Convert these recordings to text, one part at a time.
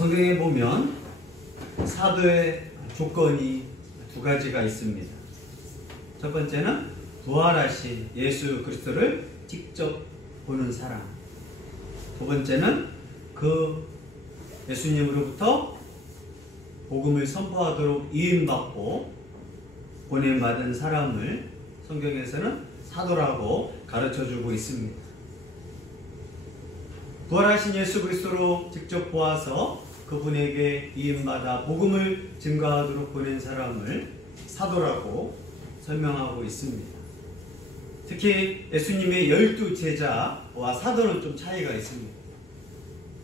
성경에 보면 사도의 조건이 두 가지가 있습니다. 첫 번째는 부활하신 예수 그리스도를 직접 보는 사람. 두 번째는 그 예수님으로부터 복음을 선포하도록 위임받고 보냄받은 사람을 성경에서는 사도라고 가르쳐주고 있습니다. 부활하신 예수 그리스도로 직접 보아서 그분에게 위임받아 복음을 증거하도록 보낸 사람을 사도라고 설명하고 있습니다. 특히 예수님의 12제자와 사도는 좀 차이가 있습니다.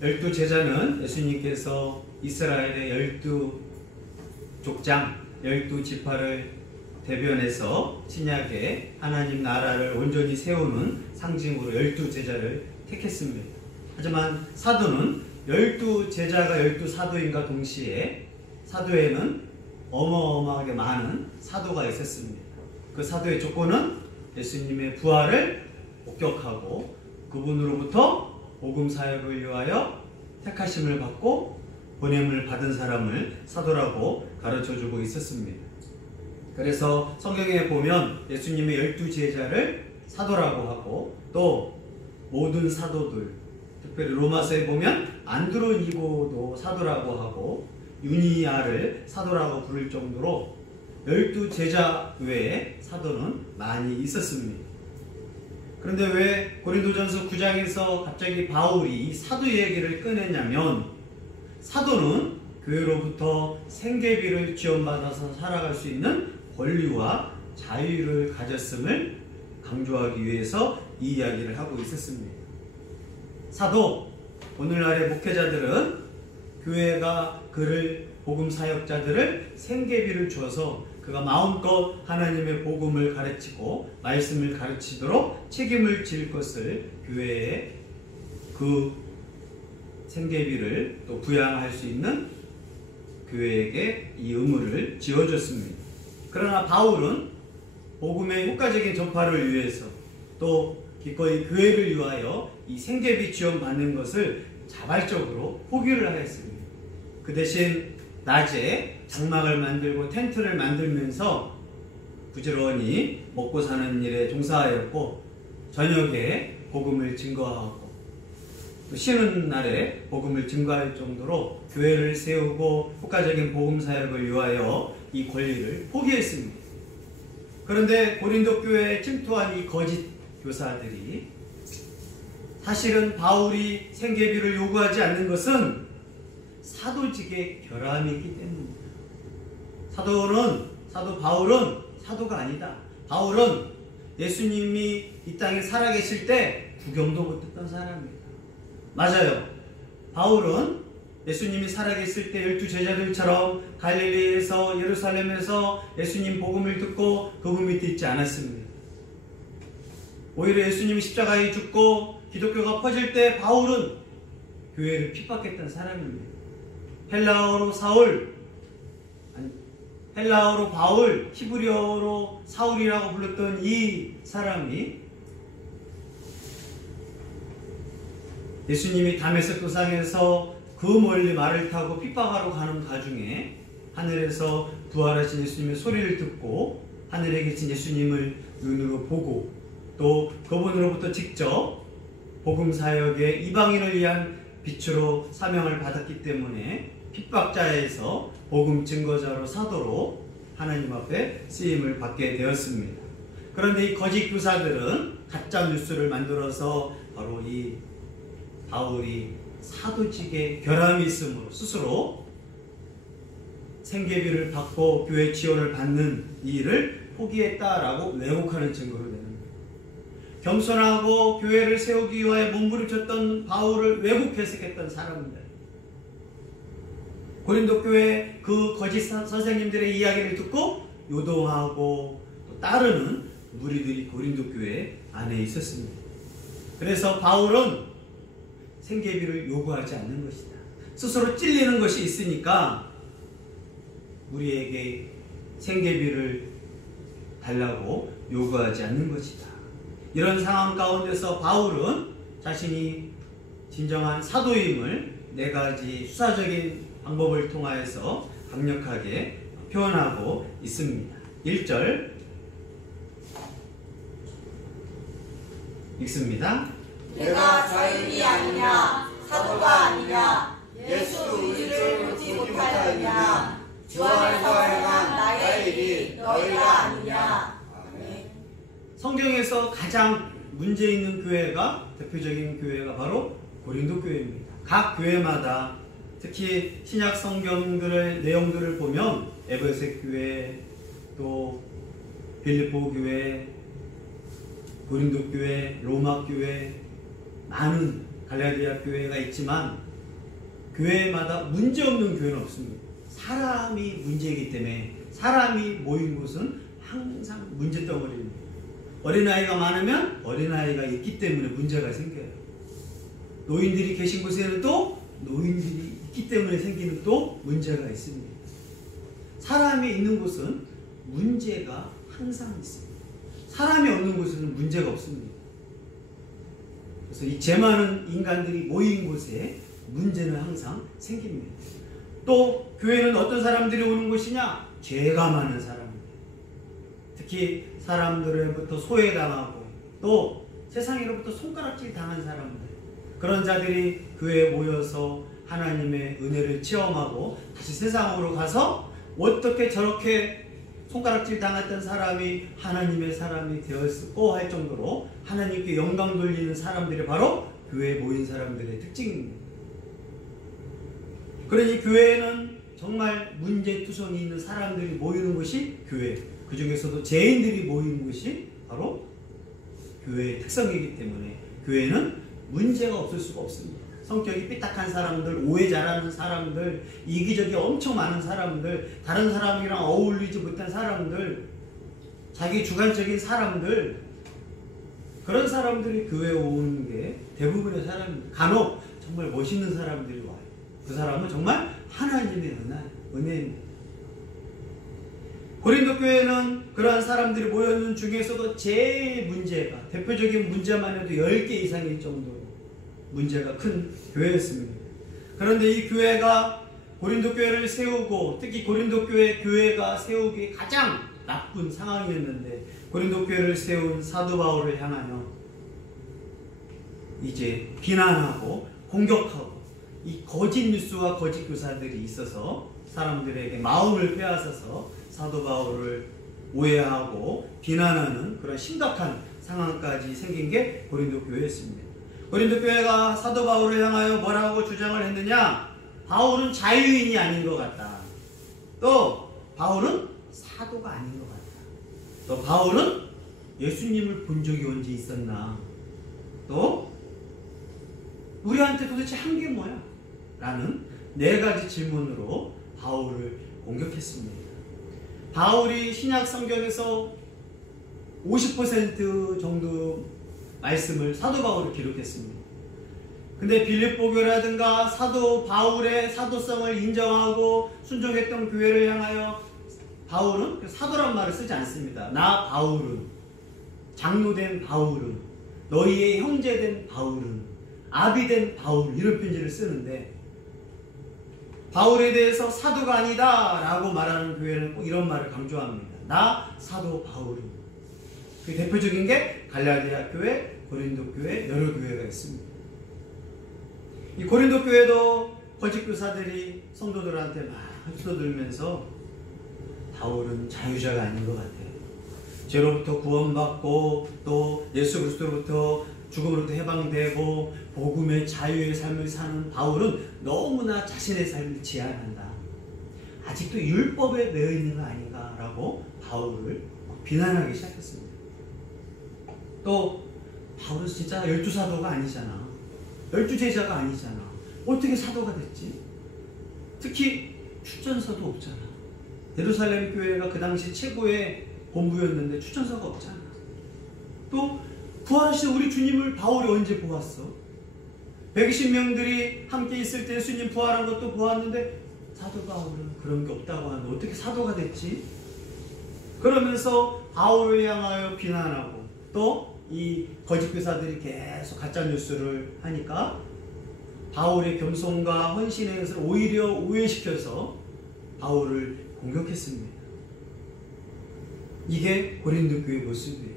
12제자는 예수님께서 이스라엘의 12족장, 12지파를 대변해서 신약의 하나님 나라를 온전히 세우는 상징으로 12제자를 택했습니다. 하지만 사도는 12제자가 12사도인과 동시에 사도에는 어마어마하게 많은 사도가 있었습니다. 그 사도의 조건은 예수님의 부활을 목격하고 그분으로부터 복음 사역을 위하여 택하심을 받고 보냄을 받은 사람을 사도라고 가르쳐주고 있었습니다. 그래서 성경에 보면 예수님의 12제자를 사도라고 하고 또 모든 사도들, 특별히 로마서에 보면 안드로니고도 사도라고 하고 유니아를 사도라고 부를 정도로 12제자 외에 사도는 많이 있었습니다. 그런데 왜 고린도전서 9장에서 갑자기 바울이 이 사도 얘기를 꺼내냐면 사도는 교회로부터 생계비를 지원받아서 살아갈 수 있는 권리와 자유를 가졌음을 강조하기 위해서 이 이야기를 하고 있었습니다. 사도, 오늘날의 목회자들은 교회가 그를 복음 사역자들을 생계비를 줘서 그가 마음껏 하나님의 복음을 가르치고 말씀을 가르치도록 책임을 질 것을 교회에 그 생계비를 또 부양할 수 있는 교회에게 이 의무를 지어줬습니다. 그러나 바울은 복음의 효과적인 전파를 위해서 또 기꺼이 교회를 위하여 이 생계비 지원받는 것을 자발적으로 포기를 하였습니다. 그 대신 낮에 장막을 만들고 텐트를 만들면서 부지런히 먹고 사는 일에 종사하였고 저녁에 복음을 증거하고 또 쉬는 날에 복음을 증거할 정도로 교회를 세우고 효과적인 복음 사역을 위하여 이 권리를 포기했습니다. 그런데 고린도 교회에 침투한 이 거짓 교사들이 사실은 바울이 생계비를 요구하지 않는 것은 사도직의 결함이 있기 때문입니다. 사도 바울은 사도가 아니다. 바울은 예수님이 이 땅에 살아계실 때 구경도 못했던 사람입니다. 맞아요. 바울은 예수님이 살아계실 때 12제자들처럼 갈릴리에서 예루살렘에서 예수님 복음을 듣고 그분 밑에 있지 않았습니다. 오히려 예수님이 십자가에 죽고 기독교가 퍼질 때 바울은 교회를 핍박했던 사람입니다. 헬라어로 바울, 히브리어로 사울이라고 불렀던 이 사람이 예수님이 다메섹 도상에서 그 멀리 말을 타고 핍박하러 가는 가중에 하늘에서 부활하신 예수님의 소리를 듣고 하늘에 계신 예수님을 눈으로 보고 또 그분으로부터 직접 복음 사역의 이방인을 위한 빛으로 사명을 받았기 때문에 핍박자에서 복음 증거자로 사도로 하나님 앞에 쓰임을 받게 되었습니다. 그런데 이 거짓 교사들은 가짜 뉴스를 만들어서 바로 이 바울이 사도직에 결함이 있으므로 스스로 생계비를 받고 교회 지원을 받는 이 일을 포기했다라고 왜곡하는 증거로 되는 거예요. 겸손하고 교회를 세우기 위하여 몸부림쳤던 바울을 왜곡 해석했던 사람들, 고린도 교회 그 거짓 선생님들의 이야기를 듣고 요동하고 또 따르는 무리들이 고린도 교회 안에 있었습니다. 그래서 바울은 생계비를 요구하지 않는 것이다. 스스로 찔리는 것이 있으니까 우리에게 생계비를 달라고 요구하지 않는 것이다. 이런 상황 가운데서 바울은 자신이 진정한 사도임을 네 가지 수사적인 방법을 통하여서 강력하게 표현하고 있습니다. 1절 읽습니다. 내가 자연이 아니냐 사도가 아니냐 예수 의지를 보지 못하였냐 주 안에서 행한 나의 일이 너희가 아니냐. 아멘. 성경에서 가장 문제 있는 교회가, 대표적인 교회가 바로 고린도 교회입니다. 각 교회마다 특히 신약 성경들의 내용들을 보면 에베소 교회, 또 빌립보 교회, 고린도 교회, 로마 교회, 많은 갈라디아 교회가 있지만 교회마다 문제 없는 교회는 없습니다. 사람이 문제이기 때문에 사람이 모인 곳은 항상 문제덩어리입니다. 어린아이가 많으면 어린아이가 있기 때문에 문제가 생겨요. 노인들이 계신 곳에는 또 노인들이 있기 때문에 생기는 또 문제가 있습니다. 사람이 있는 곳은 문제가 항상 있습니다. 사람이 없는 곳에는 문제가 없습니다. 그래서 이 죄 많은 인간들이 모인 곳에 문제는 항상 생깁니다. 또 교회는 어떤 사람들이 오는 곳이냐? 죄가 많은 사람입니다. 특히 사람들로부터 소외당하고 또 세상으로부터 손가락질 당한 사람들, 그런 자들이 교회에 모여서 하나님의 은혜를 체험하고 다시 세상으로 가서 어떻게 저렇게 손가락질 당했던 사람이 하나님의 사람이 되었고 할 정도로 하나님께 영광 돌리는 사람들이 바로 교회에 모인 사람들의 특징입니다. 그러니 교회에는 정말 문제투성이 있는 사람들이 모이는 곳이 교회, 그 중에서도 죄인들이 모이는 곳이 바로 교회의 특성이기 때문에 교회는 문제가 없을 수가 없습니다. 성격이 삐딱한 사람들, 오해 잘하는 사람들, 이기적이 엄청 많은 사람들, 다른 사람이랑 어울리지 못한 사람들, 자기 주관적인 사람들, 그런 사람들이 교회에 오는 게 대부분의 사람입니다. 간혹 정말 멋있는 사람들이 와요. 그 사람은 정말 하나님의 은혜입니다. 고린도 교회는 그러한 사람들이 모여있는 중에서도 제일 문제가, 대표적인 문제만 해도 10개 이상일 정도로 문제가 큰 교회였습니다. 그런데 이 교회가 고린도 교회를 세우고, 특히 고린도 교회가 세우기 가장 나쁜 상황이었는데, 고린도 교회를 세운 사도 바울을 향하여 이제 비난하고 공격하고, 이 거짓 뉴스와 거짓 교사들이 있어서 사람들에게 마음을 빼앗아서 사도 바울을 오해하고 비난하는 그런 심각한 상황까지 생긴 게 고린도 교회였습니다. 고린도 교회가 사도 바울을 향하여 뭐라고 주장을 했느냐? 바울은 자유인이 아닌 것 같다. 또 바울은 사도가 아닌 것 같다. 또 바울은 예수님을 본 적이 언제 있었나? 또 우리한테 도대체 한 게 뭐야? 라는 4가지 질문으로 바울을 공격했습니다. 바울이 신약 성경에서 50% 정도 말씀을 사도 바울이 기록했습니다. 근데 빌립보 교회라든가 사도 바울의 사도성을 인정하고 순종했던 교회를 향하여 바울은 사도란 말을 쓰지 않습니다. 나 바울은, 장로된 바울은, 너희의 형제된 바울은, 아비된 바울, 이런 편지를 쓰는데, 바울에 대해서 사도가 아니다 라고 말하는 교회는 꼭 이런 말을 강조합니다. 나 사도 바울은. 그 대표적인 게 갈라디아 교회, 고린도 교회, 여러 교회가 있습니다. 이 고린도 교회도 거짓 교사들이 성도들한테 막 흡수들면서 바울은 자유자가 아닌 것 같아요. 죄로부터 구원받고 또 예수 그리스도로부터 죽음으로부터 해방되고 복음의 자유의 삶을 사는 바울은 너무나 자신의 삶을 제한한다. 아직도 율법에 매여 있는 거 아닌가라고 바울을 비난하기 시작했습니다. 또 바울은 진짜 12사도가 아니잖아. 12제자가 아니잖아. 어떻게 사도가 됐지? 특히 추천서도 없잖아. 예루살렘 교회가 그 당시 최고의 본부였는데 추천서가 없잖아. 또 부활하신 우리 주님을 바울이 언제 보았어? 120명들이 함께 있을 때 예수님 부활한 것도 보았는데 사도 바울은 그런 게 없다고 하는데 어떻게 사도가 됐지? 그러면서 바울을 향하여 비난하고 또 이 거짓 교사들이 계속 가짜 뉴스를 하니까 바울의 겸손과 헌신의 것을 오히려 오해시켜서 바울을 공격했습니다. 이게 고린도 교회 모습이에요.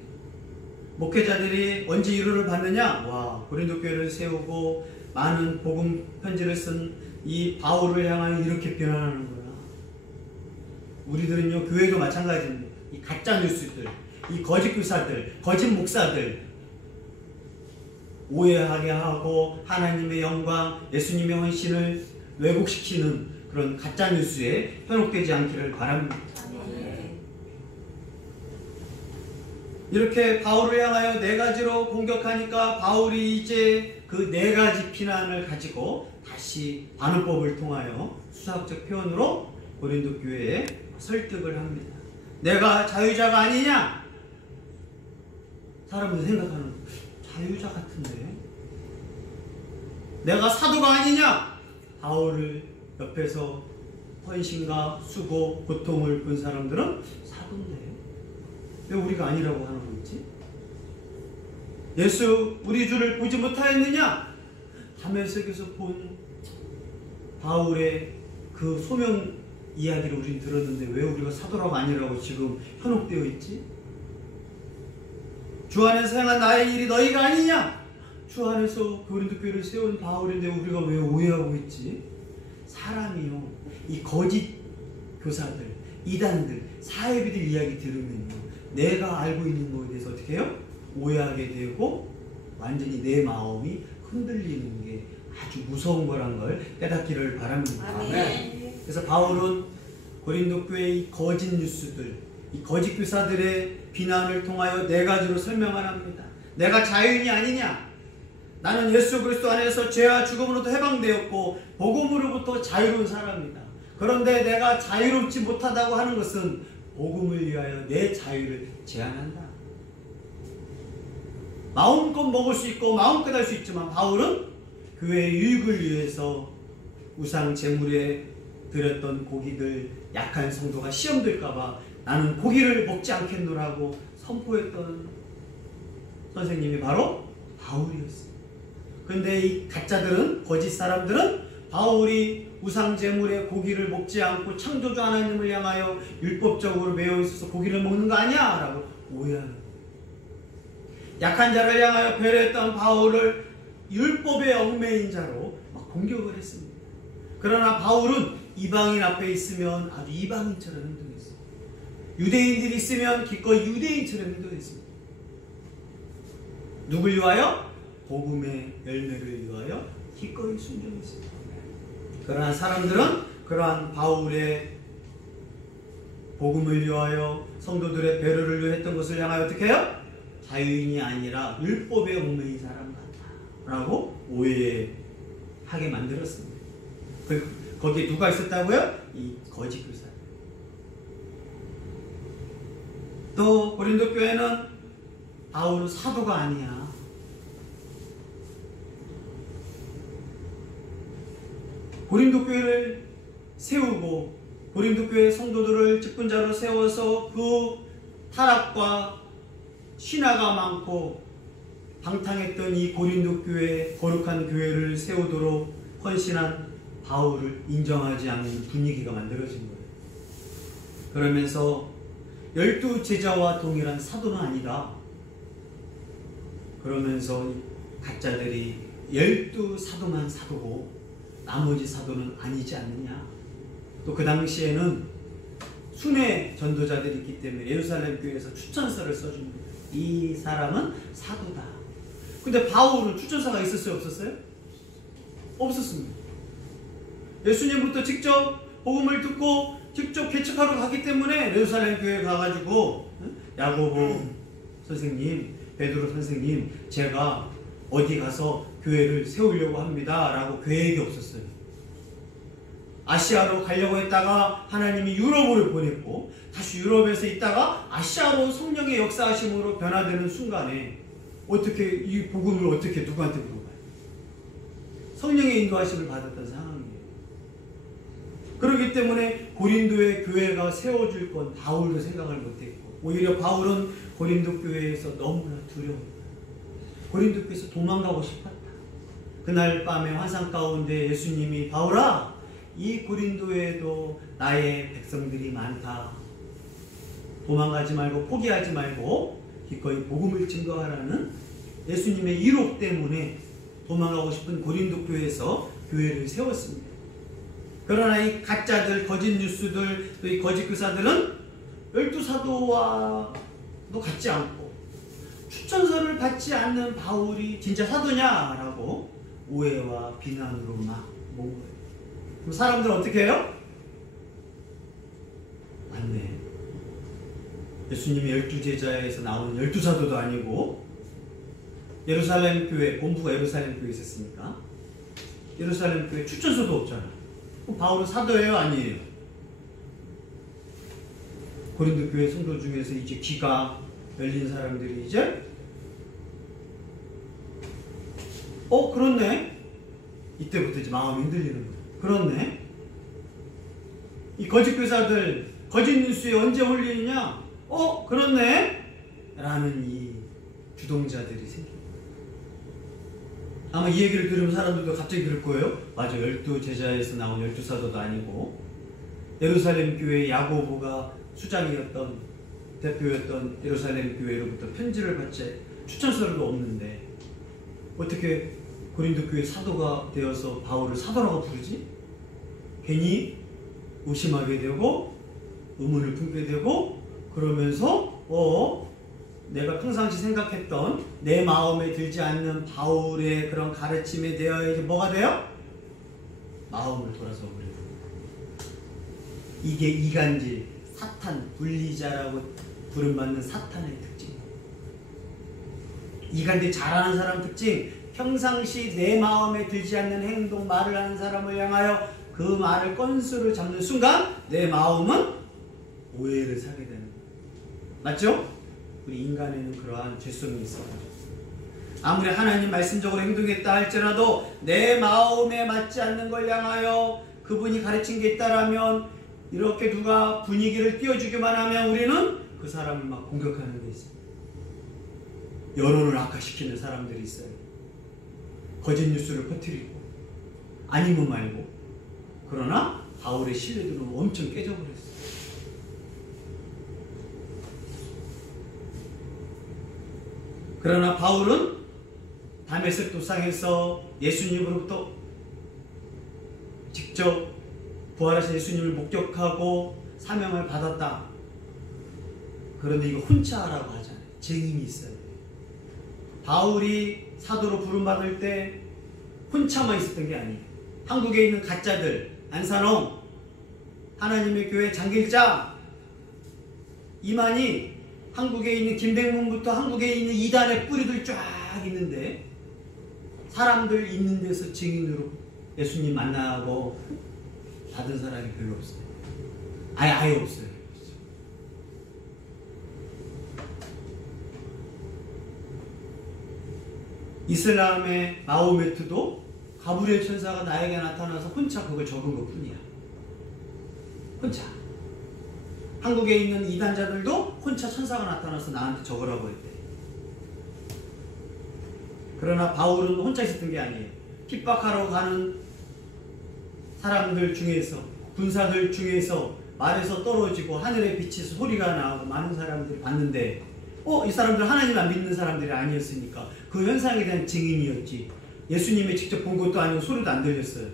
목회자들이 언제 위로를 받느냐? 와, 고린도 교회를 세우고 많은 복음 편지를 쓴 이 바울을 향하여 이렇게 비난하는구나. 우리들은요, 교회도 마찬가지입니다. 이 가짜 뉴스들, 이 거짓 교사들, 거짓 목사들 오해하게 하고 하나님의 영광, 예수님의 헌신을 왜곡시키는 그런 가짜 뉴스에 현혹되지 않기를 바랍니다. 이렇게 바울을 향하여 네 가지로 공격하니까 바울이 이제 그 네 가지 비난을 가지고 다시 반응법을 통하여 수학적 표현으로 고린도 교회에 설득을 합니다. 내가 자유자가 아니냐? 사람들이 생각하는 자유자 같은데, 내가 사도가 아니냐? 바울을 옆에서 헌신과 수고, 고통을 본 사람들은 사도인데 왜 우리가 아니라고 하는 거지? 예수 우리 주를 보지 못하였느냐? 다메섹에서 본 바울의 그 소명 이야기를 우리는 들었는데 왜 우리가 사도라고 아니라고 지금 현혹되어 있지? 주 안에서 행한 나의 일이 너희가 아니냐? 주 안에서 고린도 교회를 세운 바울인데 우리가 왜 오해하고 있지? 사람이요, 이 거짓 교사들, 이단들, 사회비들 이야기 들으면요, 내가 알고 있는 거에 대해서 어떻게 해요? 오해하게 되고 완전히 내 마음이 흔들리는 게 아주 무서운 거란 걸 깨닫기를 바랍니다. 아멘. 그래서 바울은 고린도 교회의 거짓 뉴스들, 이 거짓 교사들의 비난을 통하여 네 가지로 설명을 합니다. 내가 자유인이 아니냐? 나는 예수 그리스도 안에서 죄와 죽음으로부터 해방되었고 복음으로부터 자유로운 사람이다. 그런데 내가 자유롭지 못하다고 하는 것은 복음을 위하여 내 자유를 제한한다. 마음껏 먹을 수 있고 마음껏 할 수 있지만 바울은 교회의 유익을 위해서 우상 제물에 드렸던 고기들, 약한 성도가 시험될까봐 나는 고기를 먹지 않겠노라고 선포했던 선생님이 바로 바울이었어요. 그런데 이 가짜들은, 거짓 사람들은 바울이 우상 제물에 고기를 먹지 않고 창조주 하나님을 향하여 율법적으로 매여 있어서 고기를 먹는 거 아니야? 라고 오해하는 거예요. 약한 자를 향하여 배려했던 바울을 율법의 얽매인 자로 막 공격을 했습니다. 그러나 바울은 이방인 앞에 있으면 아주 이방인처럼 행동했어요. 유대인들이 있으면 기꺼이 유대인처럼 행동했습니다. 누굴 위하여? 복음의 열매를 위하여 기꺼이 순종했습니다. 그러나 사람들은 그러한 바울의 복음을 위하여 성도들의 배려를 위해 했던 것을 향하여 어떻게 해요? 자유인이 아니라 율법에 얽매인 사람 같다 라고 오해하게 만들었습니다. 거기에 누가 있었다고요? 이 거짓 교사. 또 고린도 교회는 바울은 사도가 아니야. 고린도 교회를 세우고 고린도 교회 성도들을 직분자로 세워서 그 타락과 신화가 많고 방탕했던 이 고린도 교회, 거룩한 교회를 세우도록 헌신한 바울을 인정하지 않는 분위기가 만들어진 거예요. 그러면서 12 제자와 동일한 사도는 아니다. 그러면서 가짜들이 12 사도만 사도고 나머지 사도는 아니지 않느냐. 또 그 당시에는 순회 전도자들이 있기 때문에 예루살렘 교회에서 추천서를 써줍니다. 이 사람은 사도다. 근데 바울은 추천서가 있었어요? 없었어요? 없었습니다. 예수님부터 직접 복음을 듣고 직접 개척하러 갔기 때문에 예루살렘 교회에 가가지고 야고보 선생님, 베드로 선생님, 제가 어디 가서 교회를 세우려고 합니다 라고 계획이 없었어요. 아시아로 가려고 했다가 하나님이 유럽으로 보냈고 다시 유럽에서 있다가 아시아로 성령의 역사하심으로 변화되는 순간에 어떻게 이 복음을 어떻게 누구한테 물어봐요? 성령의 인도하심을 받았던 상황이에요. 그렇기 때문에 고린도의 교회가 세워질 건 바울도 생각을 못했고 오히려 바울은 고린도 교회에서 너무나 두려워요. 고린도 교회에서 도망가고 싶었다. 그날 밤에 환상 가운데 예수님이 바울아, 이 고린도에도 나의 백성들이 많다. 도망가지 말고 포기하지 말고 기꺼이 복음을 증거하라는 예수님의 이록 때문에 도망가고 싶은 고린도 교회에서 교회를 세웠습니다. 그러나 이 가짜들, 거짓 뉴스들, 또 이 거짓 교사들은 12사도와도 같지 않고 추천서를 받지 않는 바울이 진짜 사도냐라고 오해와 비난으로 막 모은 거예요. 그럼 사람들은 어떻게 해요? 맞네. 예수님의 12제자에서 나오는 12사도도 아니고 예루살렘 교회, 본부가 예루살렘 교회에 있었으니까 예루살렘 교회 추천서도 없잖아. 그럼 바울은 사도예요? 아니에요? 고린도 교회 성도 중에서 이제 귀가 열린 사람들이 이제 그렇네. 이때부터 이제 마음이 흔들리는 거예요. 그렇네. 이 거짓 교사들 거짓 뉴스에 언제 홀리느냐? 그렇네. 라는 이 주동자들이 생깁니다. 아마 이 얘기를 들으면 사람들도 갑자기 그럴 거예요. 맞아, 12제자에서 나온 12사도도 아니고 예루살렘 교회 야고보가 수장이었던, 대표였던 예루살렘 교회로부터 편지를 받지 추천서도 없는데 어떻게 고린도 교회 사도가 되어서 바울을 사도라고 부르지? 괜히 의심하게 되고 의문을 품게 되고 그러면서 내가 평상시 생각했던 내 마음에 들지 않는 바울의 그런 가르침에 대하여 이제 뭐가 돼요? 마음을 돌아서 버리고. 이게 이간질, 사탄, 분리자라고 부름받는 사탄의 특징. 이간질 잘하는 사람 특징, 평상시 내 마음에 들지 않는 행동, 말을 하는 사람을 향하여 그 말을 건수를 잡는 순간 내 마음은 오해를 사게 되는 거예요. 맞죠? 우리 인간에는 그러한 죄성이 있어요. 아무리 하나님 말씀적으로 행동했다 할지라도 내 마음에 맞지 않는 걸 향하여 그분이 가르친 게 있다라면 이렇게 누가 분위기를 띄워주기만 하면 우리는 그 사람을 막 공격하는 게 있어요. 여론을 악화시키는 사람들이 있어요. 거짓 뉴스를 퍼뜨리고 아니면 말고. 그러나 바울의 신뢰도는 엄청 깨져버렸어요. 그러나 바울은 다메섹 도상에서 예수님으로부터 직접 부활하신 예수님을 목격하고 사명을 받았다. 그런데 이거 혼자 하라고 하잖아요. 증인이 있어요. 바울이 사도로 부름받을 때 혼자만 있었던 게 아니에요. 한국에 있는 가짜들, 안산홍, 하나님의 교회 장길자, 이만희, 한국에 있는 김백문부터 한국에 있는 이단의 뿌리들 쫙 있는데 사람들 있는 데서 증인으로 예수님 만나고 받은 사람이 별로 없어요. 아예 없어요. 이슬람의 마호메트도 가브리엘 천사가 나에게 나타나서 혼자 그걸 적은 것 뿐이야. 혼자. 한국에 있는 이단자들도 혼자 천사가 나타나서 나한테 적으라고 했대. 그러나 바울은 혼자 있었던 게 아니에요. 핍박하러 가는 사람들 중에서, 군사들 중에서 말에서 떨어지고 하늘의 빛에서 소리가 나오고 많은 사람들이 봤는데 이 사람들 하나님 안 믿는 사람들이 아니었으니까 그 현상에 대한 증인이었지. 예수님이 직접 본 것도 아니고 소리도 안 들렸어요.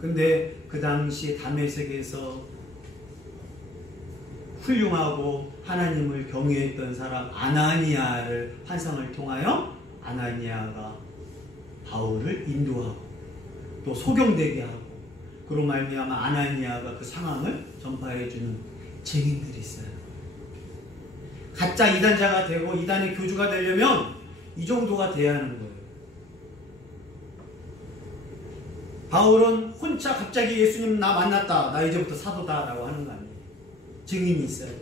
근데 그 당시 다메섹에서 훌륭하고 하나님을 경외했던 사람 아나니아를 환상을 통하여 아나니아가 바울을 인도하고 또 소경되게 하고 그로 말미암아 아나니아가 그 상황을 전파해주는 증인들이 있어요. 가짜 이단자가 되고 이단의 교주가 되려면 이 정도가 돼야 하는 거예요. 바울은 혼자 갑자기 예수님 나 만났다, 나 이제부터 사도다 라고 하는 거 아니에요. 증인이 있어요.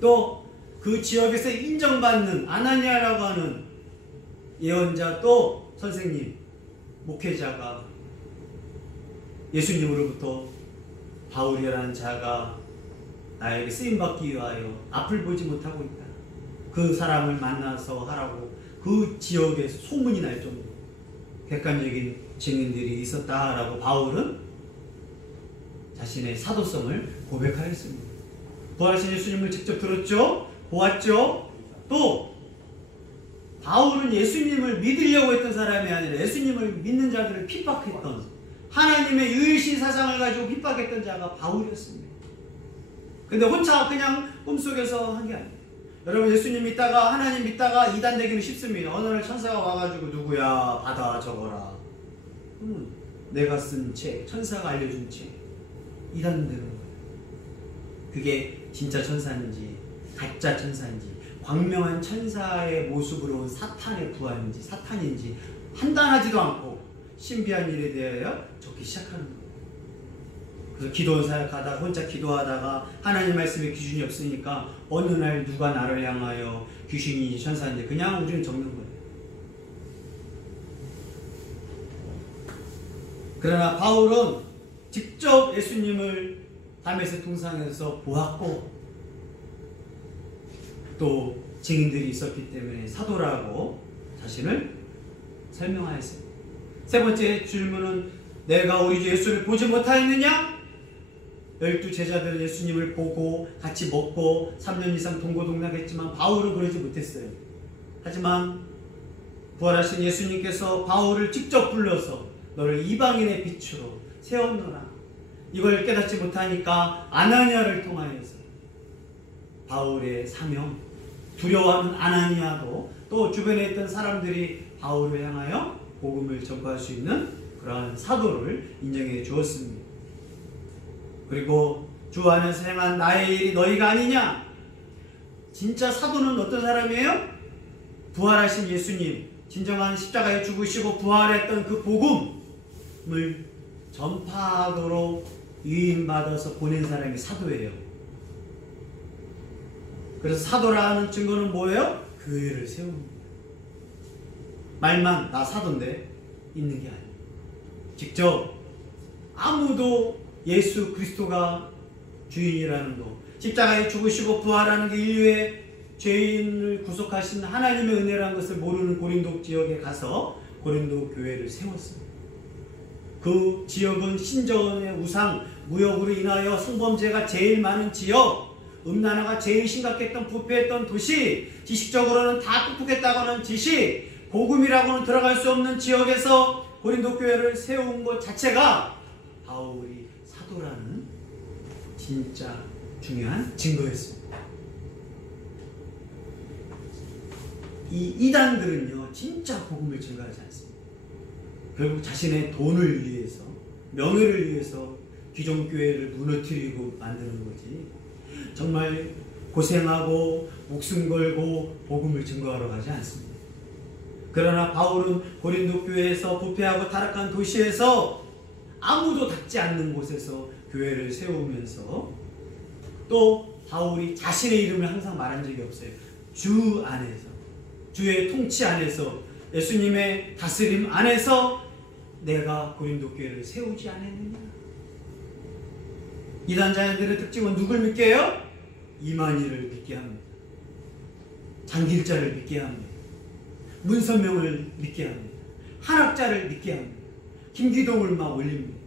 또 그 지역에서 인정받는 아나니아라고 하는 예언자 또 선생님, 목회자가 예수님으로부터 바울이라는 자가 나에게 쓰임받기 위하여 앞을 보지 못하고 있다. 그 사람을 만나서 하라고 그 지역에 소문이 날 정도. 객관적인 증인들이 있었다라고 바울은 자신의 사도성을 고백하였습니다. 부활하신 예수님을 직접 들었죠? 보았죠? 또 바울은 예수님을 믿으려고 했던 사람이 아니라 예수님을 믿는 자들을 핍박했던, 하나님의 유일신 사상을 가지고 핍박했던 자가 바울이었습니다. 근데 혼자 그냥 꿈속에서 한 게 아니에요. 여러분, 예수님 믿다가, 하나님 믿다가 이단되기는 쉽습니다. 어느 날 천사가 와가지고 누구야, 받아 적어라. 내가 쓴 책, 천사가 알려준 책, 이단되는 거예요. 그게 진짜 천사인지 가짜 천사인지, 광명한 천사의 모습으로 온 사탄의 부하인지 사탄인지 판단하지도 않고 신비한 일에 대하여 적기 시작하는 거예요. 그래서 기도원 사역하다가, 혼자 기도하다가 하나님 말씀에 기준이 없으니까 어느 날 누가 나를 향하여 귀신인지 천사인지 그냥 우리는 적는 거예요. 그러나 바울은 직접 예수님을 다메섹 동상에서 보았고 또 증인들이 있었기 때문에 사도라고 자신을 설명하였습니다. 세 번째 질문은, 내가 우리 주 예수를 보지 못하였느냐? 12 제자들은 예수님을 보고 같이 먹고 3년 이상 동고동락했지만 바울은 그러지 못했어요. 하지만 부활하신 예수님께서 바울을 직접 불러서 너를 이방인의 빛으로 세웠노라. 이걸 깨닫지 못하니까 아나니아를 통하여서 바울의 사명, 두려워하는 아나니아도 또 주변에 있던 사람들이 바울을 향하여 복음을 전파할 수 있는 그러한 사도를 인정해 주었습니다. 그리고 주 안에서 행한 나의 일이 너희가 아니냐? 진짜 사도는 어떤 사람이에요? 부활하신 예수님, 진정한 십자가에 죽으시고 부활했던 그 복음을 전파하도록 유인받아서 보낸 사람이 사도예요. 그래서 사도라는 증거는 뭐예요? 교회를 세웁니다. 말만 나 사도인데 있는 게 아니에요. 직접 아무도 예수 그리스도가 주인이라는 거, 십자가에 죽으시고 부활하는 게 인류의 죄인을 구속하신 하나님의 은혜라는 것을 모르는 고린도 지역에 가서 고린도 교회를 세웠습니다. 그 지역은 신전의 우상, 무역으로 인하여 성범죄가 제일 많은 지역, 음란화가 제일 심각했던 부패했던 도시, 지식적으로는 다 똑똑했다고는 지식, 복음이라고는 들어갈 수 없는 지역에서 고린도 교회를 세운 것 자체가 바울이 사도라는 진짜 중요한 증거였습니다. 이 이단들은요, 진짜 복음을 증거하지 않습니다. 결국 자신의 돈을 위해서, 명예를 위해서 기존 교회를 무너뜨리고 만드는 거지, 정말 고생하고 목숨 걸고 복음을 증거하러 가지 않습니다. 그러나 바울은 고린도 교회에서 부패하고 타락한 도시에서 아무도 닿지 않는 곳에서 교회를 세우면서, 또 바울이 자신의 이름을 항상 말한 적이 없어요. 주 안에서, 주의 통치 안에서, 예수님의 다스림 안에서 내가 고린도 교회를 세우지 않았느냐. 이단자들의 특징은 누굴 믿게 해요? 이만희를 믿게 합니다. 장길자를 믿게 합니다. 문선명을 믿게 합니다. 한학자를 믿게 합니다. 김기동을 막 올립니다.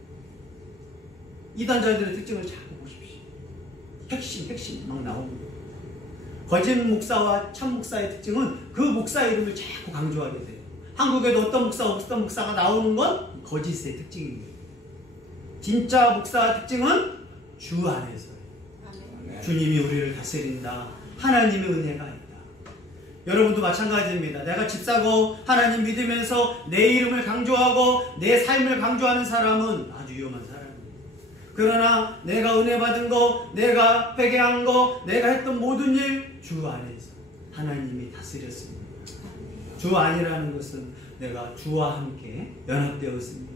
이단자들의 특징을 자꾸 보십시오. 핵심 막 나옵니다. 거짓 목사와 참 목사의 특징은 그 목사 이름을 자꾸 강조하게 돼요. 한국에도 어떤 목사가 나오는 건 거짓의 특징입니다. 진짜 목사의 특징은 주 안에서요. 주님이 우리를 다스린다. 하나님의 은혜가 있다. 여러분도 마찬가지입니다. 내가 집 사고 하나님 믿으면서 내 이름을 강조하고 내 삶을 강조하는 사람은 아주 위험한 사람입니다. 그러나 내가 은혜 받은 거, 내가 회개한 거, 내가 했던 모든 일 주 안에서 하나님이 다스렸습니다. 주 안이라는 것은 내가 주와 함께 연합되었습니다.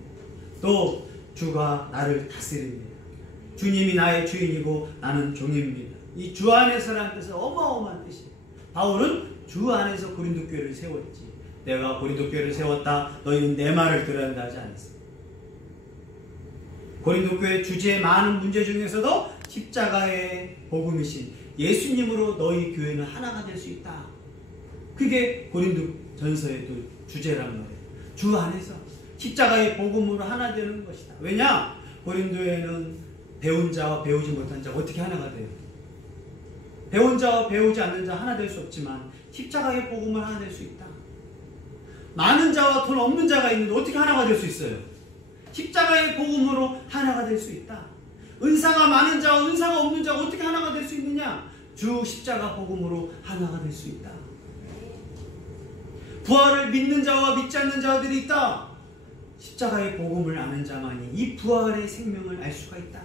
또 주가 나를 다스립니다. 주님이 나의 주인이고 나는 종입니다. 이 주 안에서라는 뜻은 어마어마한 뜻이에요. 바울은 주 안에서 고린도 교회를 세웠지, 내가 고린도 교회를 세웠다, 너희는 내 말을 들어야 한다 하지 않았습니다. 고린도 교회 주제의 많은 문제 중에서도 십자가의 복음이신 예수님으로 너희 교회는 하나가 될 수 있다. 그게 고린도 전서의 또 주제란 말이에요. 주 안에서 십자가의 복음으로 하나 되는 것이다. 왜냐? 고린도에는 배운 자와 배우지 못한 자가 어떻게 하나가 돼요? 배운 자와 배우지 않는 자 하나 될 수 없지만 십자가의 복음을 하나 될 수 있다. 많은 자와 돈 없는 자가 있는데 어떻게 하나가 될 수 있어요? 십자가의 복음으로 하나가 될 수 있다. 은사가 많은 자와 은사가 없는 자가 어떻게 하나가 될 수 있느냐? 주 십자가 복음으로 하나가 될 수 있다. 부활을 믿는 자와 믿지 않는 자들이 있다. 십자가의 복음을 아는 자만이 이 부활의 생명을 알 수가 있다.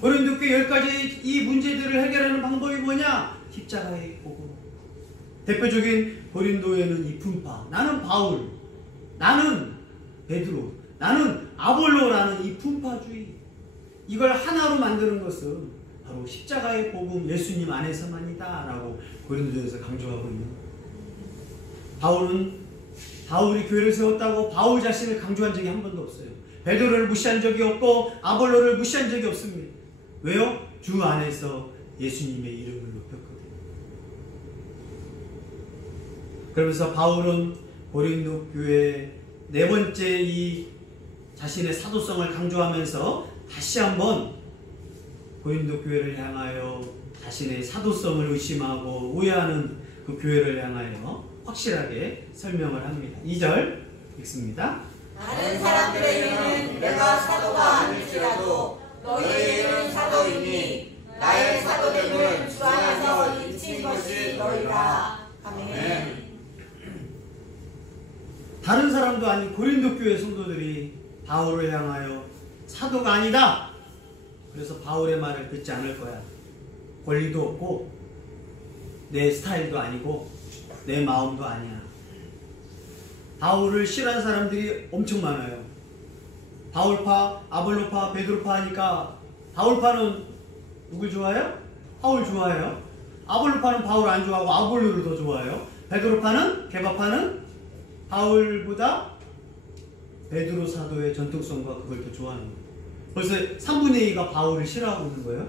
고린도 교회 10가지 이 문제들을 해결하는 방법이 뭐냐? 십자가의 복음. 대표적인 고린도에는 이 분파, 나는 바울, 나는 베드로, 나는 아볼로라는 이 분파주의, 이걸 하나로 만드는 것은 바로 십자가의 복음, 예수님 안에서만이다 라고 고린도에서 강조하고 있는 거예요. 바울이 교회를 세웠다고 바울 자신을 강조한 적이 한 번도 없어요. 베드로를 무시한 적이 없고 아볼로를 무시한 적이 없습니다. 왜요? 주 안에서 예수님의 이름을 높였거든요. 그러면서 바울은 고린도 교회 네 번째 이 자신의 사도성을 강조하면서 다시 한번 고린도 교회를 향하여 자신의 사도성을 의심하고 오해하는 그 교회를 향하여 확실하게 설명을 합니다. 2절 읽습니다. 다른 사람들에게는 내가 사도가 아닐지라도 너희에게는 사도이니 나의 사도됨을 주 안에서 입힌 것이 너희라. 아멘. 다른 사람도 아닌 고린도 교회 성도들이 바울을 향하여 사도가 아니다. 그래서 바울의 말을 듣지 않을 거야. 권리도 없고 내 스타일도 아니고 내 마음도 아니야. 바울을 싫어하는 사람들이 엄청 많아요. 바울파, 아볼로파, 베드로파 하니까 바울파는 누굴 좋아해요? 바울 좋아해요. 아볼로파는 바울 안 좋아하고 아볼로를 더 좋아해요. 베드로파는, 개바파는 바울보다 베드로 사도의 전통성과 그걸 더 좋아하는 거예요. 벌써 3분의 2가 바울을 싫어하고 있는 거예요.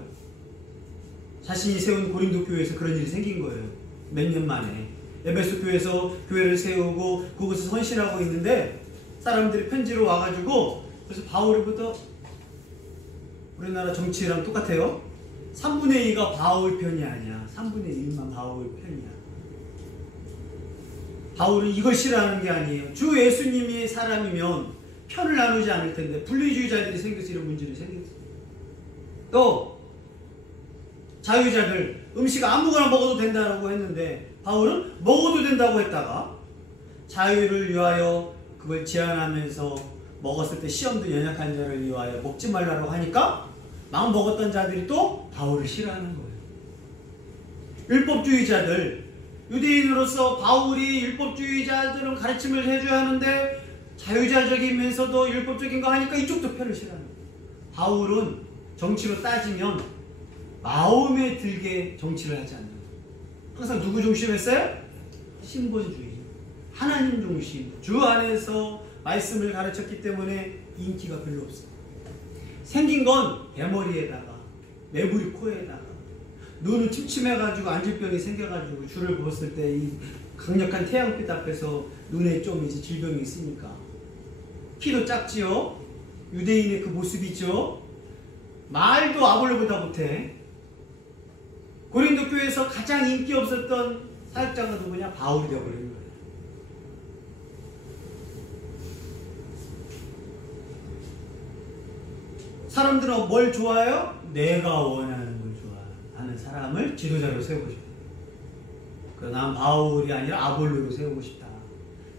자신이 세운 고린도 교회에서 그런 일이 생긴 거예요. 몇 년 만에. 에베소 교회에서 교회를 세우고 그곳에서 헌신하고 있는데 사람들이 편지로 와가지고 그래서 바울보다 우리나라 정치랑 똑같아요. 3분의 2가 바울 편이 아니야. 3분의 1만 바울 편이야. 바울은 이걸 싫어하는 게 아니에요. 주 예수님이 사람이면 편을 나누지 않을 텐데 분리주의자들이 생겨서 이런 문제를 생겼어요. 또 자유자들 음식 아무거나 먹어도 된다고 했는데 바울은 먹어도 된다고 했다가 자유를 위하여 그걸 제한하면서 먹었을 때 시험도 연약한 자를 위하여 먹지 말라고 하니까 막 먹었던 자들이 또 바울을 싫어하는 거예요. 율법주의자들, 유대인으로서 바울이 율법주의자들은 가르침을 해줘야 하는데 자유자적이면서도 율법적인 거 하니까 이쪽도 편을 싫어하는 거예요. 바울은 정치로 따지면 마음에 들게 정치를 하지 않는 거예요. 항상 누구 중심했어요? 신본주의, 하나님 중심, 주 안에서 말씀을 가르쳤기 때문에 인기가 별로 없어요. 생긴 건 대머리에다가 매부리 코에다가 눈은 침침해가지고 안질병이 생겨가지고 줄을 부었을 때 이 강력한 태양빛 앞에서 눈에 좀 이제 질병이 있으니까 키도 작지요. 유대인의 그 모습이죠. 말도 아볼로보다 못해. 고린도 교회에서 가장 인기 없었던 사역자가 누구냐? 바울이 되어버린 거예요. 사람들은 뭘 좋아해요? 내가 원하는 걸 좋아하는 사람을 지도자로 세우고 싶다. 난 바울이 아니라 아볼로로 세우고 싶다.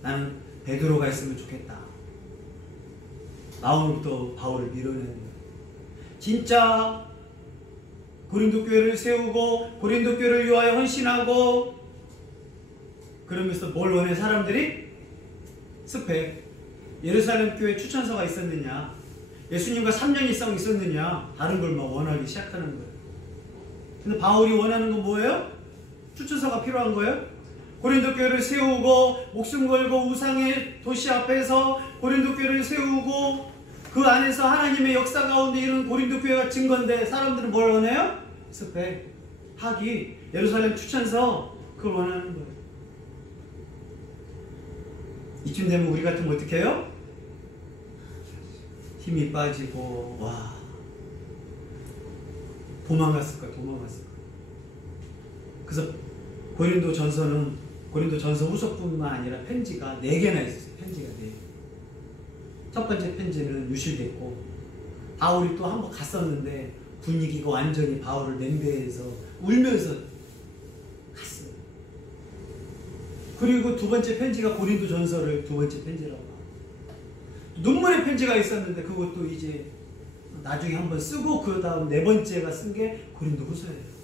나는 베드로가 있으면 좋겠다. 마음부터 바울을 밀어내는 거예요. 진짜 고린도 교회를 세우고 고린도 교회를 위하여 헌신하고 그러면서 뭘 원해? 사람들이 스펙. 예루살렘 교회 추천서가 있었느냐? 예수님과 3년 이상 있었느냐? 다른 걸 막 원하기 시작하는 거예요. 근데 바울이 원하는 건 뭐예요? 추천서가 필요한 거예요? 고린도 교회를 세우고 목숨 걸고 우상의 도시 앞에서 고린도 교회를 세우고 그 안에서 하나님의 역사 가운데 이런 고린도 교회가 증거인데 사람들은 뭘 원해요? 스펙, 학위, 예루살렘 추천서, 그걸 원하는 거예요. 이쯤 되면 우리 같으면 어떻게 해요? 힘이 빠지고 와 도망갔을 거야. 그래서 고린도전서 후서뿐만 아니라 편지가 4개나 있었어요. 편지가 4개. 첫 번째 편지는 유실됐고 바울이 또 한번 갔었는데 분위기가 완전히 바울을 냉대해서 울면서 갔어요. 그리고 두 번째 편지가 고린도전서를 두 번째 편지라고 하고 눈물의 편지가 있었는데 그것도 이제 나중에 한번 쓰고 그 다음 4번째가 쓴 게 고린도후서예요.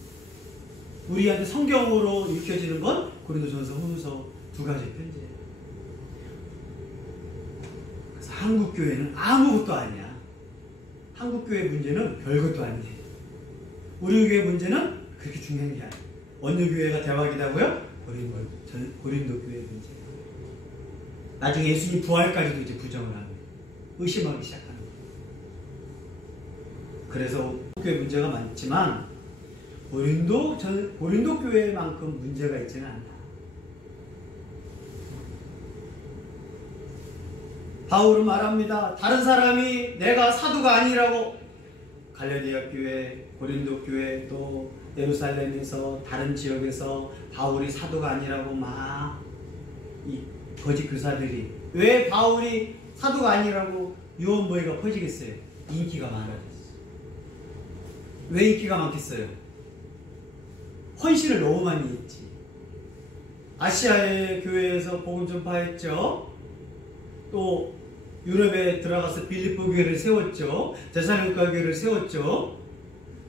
우리한테 성경으로 읽혀지는 건 고린도전서, 후서 2가지 편지예요. 그래서 한국 교회는 아무것도 아니야. 한국 교회 문제는 별것도 아니에요. 우리 교회 문제는 그렇게 중요한 게 아니에요. 어느 교회가 대박이다고요? 고린도 교회 문제예요. 나중에 예수님 부활까지도 이제 부정을 합니다. 의심하기 시작하는 거예요. 그래서 교회 문제가 많지만 고린도 교회만큼 문제가 있지는 않다. 바울은 말합니다. 다른 사람이 내가 사도가 아니라고 갈라디아 교회, 고린도 교회 또 예루살렘에서 다른 지역에서 바울이 사도가 아니라고 막 이 거짓 교사들이 왜 바울이 사도가 아니라고 유언보이가 퍼지겠어요? 인기가 많아졌어요. 왜 인기가 많겠어요? 헌신을 너무 많이 했지. 아시아의 교회에서 복음 전파했죠. 또 유럽에 들어가서 빌립보 교회를 세웠죠. 데살로니가 교회를 세웠죠.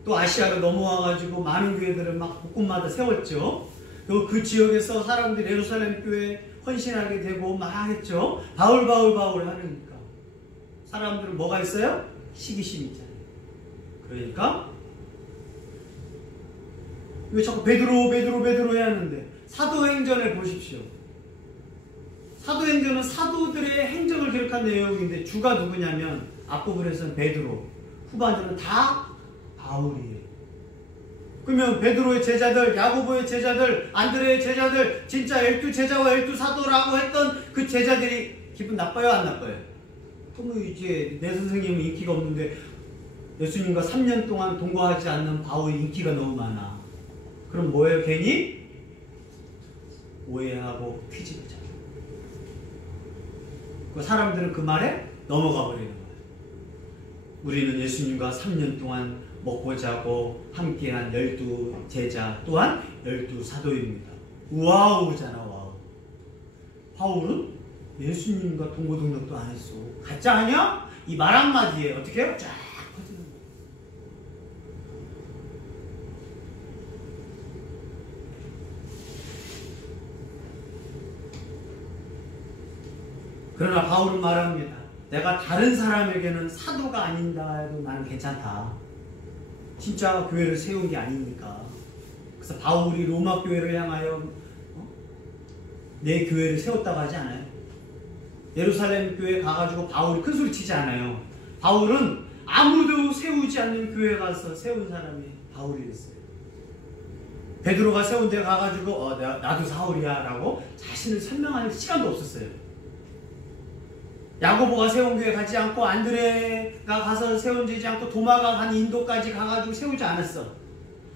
또 아시아로 넘어와가지고 많은 교회들을 막 곳곳마다 세웠죠. 그리고 그 지역에서 사람들이 예루살렘 교회에 헌신하게 되고 막 했죠. 바울 하니까 사람들은 뭐가 있어요? 시기심이 있잖아요. 그러니까 왜 자꾸 베드로 해야 하는데 사도행전을 보십시오. 사도행전은 사도들의 행적을 기록한 내용인데 주가 누구냐면 앞부분에서는 베드로, 후반전은 다 바울이에요. 그러면 베드로의 제자들, 야고보의 제자들, 안드레의 제자들, 진짜 12제자와 12사도라고 했던 그 제자들이 기분 나빠요, 안 나빠요? 그러면 이제 내 선생님은 인기가 없는데 예수님과 3년 동안 동거하지 않는 바울이 인기가 너무 많아. 그럼 뭐예요? 괜히 오해하고 퀴즈를 잡아요. 사람들은 그 말에 넘어가 버리는 거예요. 우리는 예수님과 3년 동안 먹고 자고 함께한 12제자 또한 12사도입니다. 와우잖아, 와우. 바울은 예수님과 동고동락도 안 했어. 가짜 아니야? 이 말 한마디에 어떻게 해요? 쫙 퍼지는 거예요. 그러나 바울은 말합니다. 내가 다른 사람에게는 사도가 아닌다 해도 나는 괜찮다. 진짜 교회를 세운 게 아니니까. 그래서 바울이 로마 교회를 향하여 내 교회를 세웠다고 하지 않아요? 예루살렘 교회 가가지고 바울이 큰 소리 치지 않아요. 바울은 아무도 세우지 않는 교회 가서 세운 사람이 바울이었어요. 베드로가 세운 데 가가지고 나도 사울이야 라고 자신을 설명할 시간도 없었어요. 야고보가 세운 교회 가지 않고 안드레가 가서 세운 지지 않고 도마가 간 인도까지 가가지고 세우지 않았어.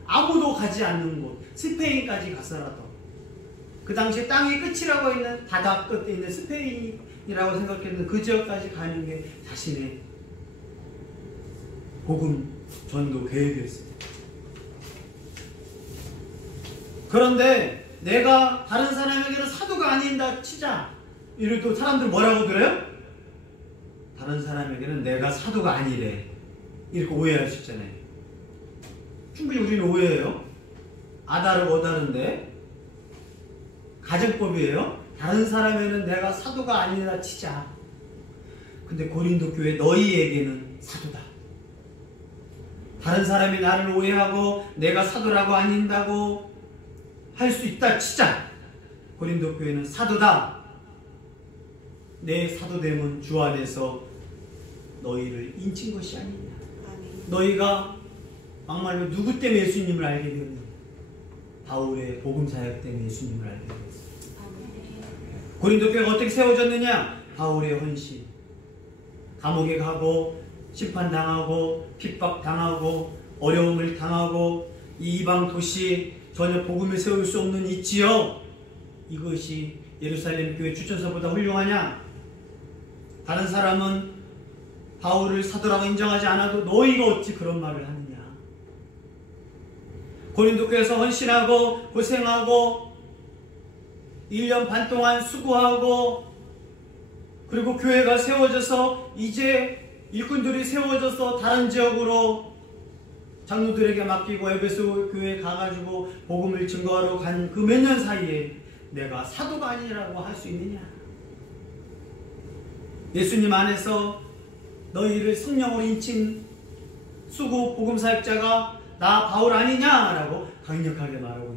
아무도 가지 않는 곳 스페인까지 갔어라도 그 당시에 땅의 끝이라고 있는 바다 끝에 있는 스페인이라고 생각했는데 그 지역까지 가는 게 자신의 복음 전도 계획이었어요. 그런데 내가 다른 사람에게는 사도가 아닌다 치자. 이를 또 사람들 뭐라고 들어요? 다른 사람에게는 내가 사도가 아니래. 이렇게 오해할 수 있잖아요. 충분히 우리는 오해해요. 아다르고 어다른데 가정법이에요. 다른 사람에게는 내가 사도가 아니라 치자. 근데 고린도 교회 너희에게는 사도다. 다른 사람이 나를 오해하고 내가 사도라고 아닌다고 할 수 있다 치자. 고린도 교회는 사도다. 내 사도됨은 주 안에서 너희를 인친 것이 아니냐. 너희가 막말로 누구 때문에 예수님을 알게 되었냐? 바울의 복음 사역 때문에 예수님을 알게 되었어. 고린도 교회가 어떻게 세워졌느냐? 바울의 헌신. 감옥에 가고 심판당하고 핍박당하고 어려움을 당하고 이 이방 도시 전혀 복음을 세울 수 없는 이 지역, 이것이 예루살렘 교회 추천서보다 훌륭하냐? 다른 사람은 바울을 사도라고 인정하지 않아도 너희가 어찌 그런 말을 하느냐? 고린도 교회에서 헌신하고 고생하고 1년 반 동안 수고하고 그리고 교회가 세워져서 이제 일꾼들이 세워져서 다른 지역으로 장로들에게 맡기고 에베소 교회에 가가지고 복음을 증거하러 간 그 몇 년 사이에 내가 사도가 아니라고 할 수 있느냐? 예수님 안에서 너희를 성령으로 인친 수고 복음사역자가 나 바울 아니냐라고 강력하게 말하고